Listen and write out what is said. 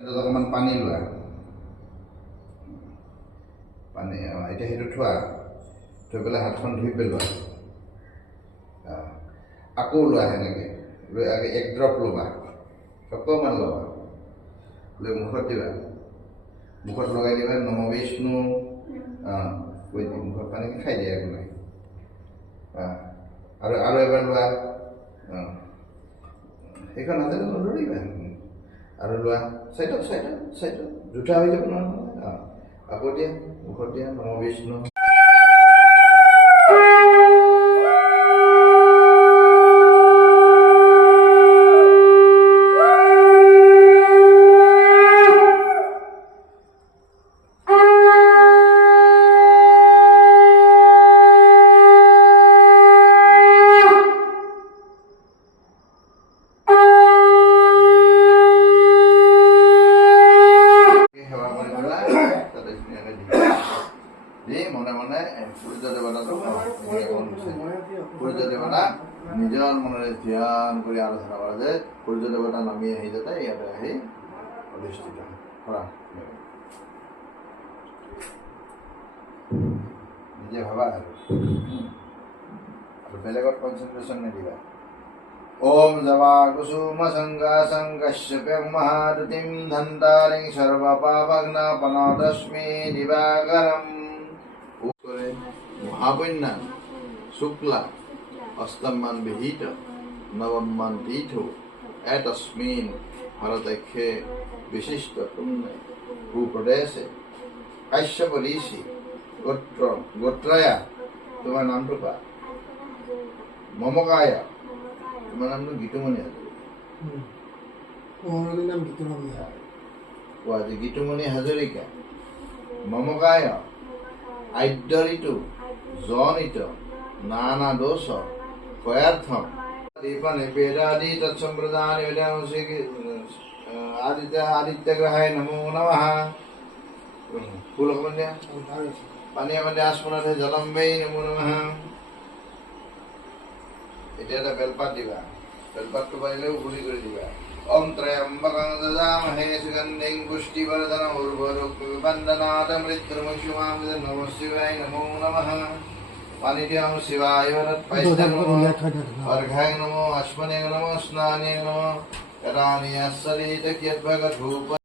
অকণমান পানী লোৱা, পানী এতিয়া সেইটো থোৱা, থৈ পেলাই হাতখন ধুই পেলোৱা, আকৌ লোৱা সেনেকৈ লৈ আগে এক ড্ৰপ ল'বা, অকণমান ল'বা, লৈ মুখত দিবা, মুখত লগাই দিবা নম বিষ্ণু, কৈ দি মুখত পানী খাই দিয়া একো নাই, আৰু এবাৰ লোৱা, সেইখন হাতেৰে নধৰিবা, আৰু লোৱা চাইডত চাইডত চাইডত জোঠা হৈ যাব নহয়, আকৌ দিয়া মুখত দিয়া নম বিষ্ণু। মনে মনে সূৰ্য দেৱতাটো সূৰ্য দেৱতা নিজৰ মনেৰে ধ্যান কৰি আলোচনা কৰা যে সূৰ্য দেৱতা নামি আহি যাতে ইয়াতে আহি অধিষ্ঠিত কৰা, নিজে ভাবা আৰু বেলেগত কনচেনট্ৰেশ্যন নিদিবা। ওম জবা কুসুম সংগাসং কশ্যপং মহাদুতিম ধন্তারিং সর্ব পাপগ্না পনতস্মি দিবাকরম। মহাবন্যা শুক্লা অষ্টমমান বিহিত নবমমান তীর্থ এতস্মিন ভারতক্ষে বিশিষ্ট পুণ্যে ভূপ্রদেশে কাশ্যপ ঋষি গোত্রয়া তোমার নামটো পা মমকায়া তোমাৰ নামটো গীতুমণি হাজৰিকা, গীতুমণি হাজৰিকা, মমকায় আদ্য ঋতু জনিত নানা দোষ কয়াৰ্থম দীপনে বেদাদি তৎসম্প্ৰদানি আদিত্য গ্ৰহায় নমো নমঃ। ফুল অকণমান দিয়া, পানী অকণমান দিয়া, আস্মৰণে জলম বেই নমো নমঃ। এতিয়া এটা বেলপাত দিবা, বেলপাতটো পাৰিলেও গুৰি কৰি দিবা। ওম ত্ৰয়ম্বকং দদামহে সুগন্ধিং পুষ্টিবৰ্ধনম উৰ্বৰূকমিবন্ধনাৎ মৃত্যুৰ্মুক্ষীমাং নমঃ শিৱায় নমো নমঃ। পানী দিয়াং শিৱায় তৎপৈষ্ঠং নমঃ, অৰ্ঘ্যাং নমঃ, আস্মনেং নমঃ, স্নানেং নমঃ, কটানি আশ্বৰিত কিয়দ্ভগত ধূপ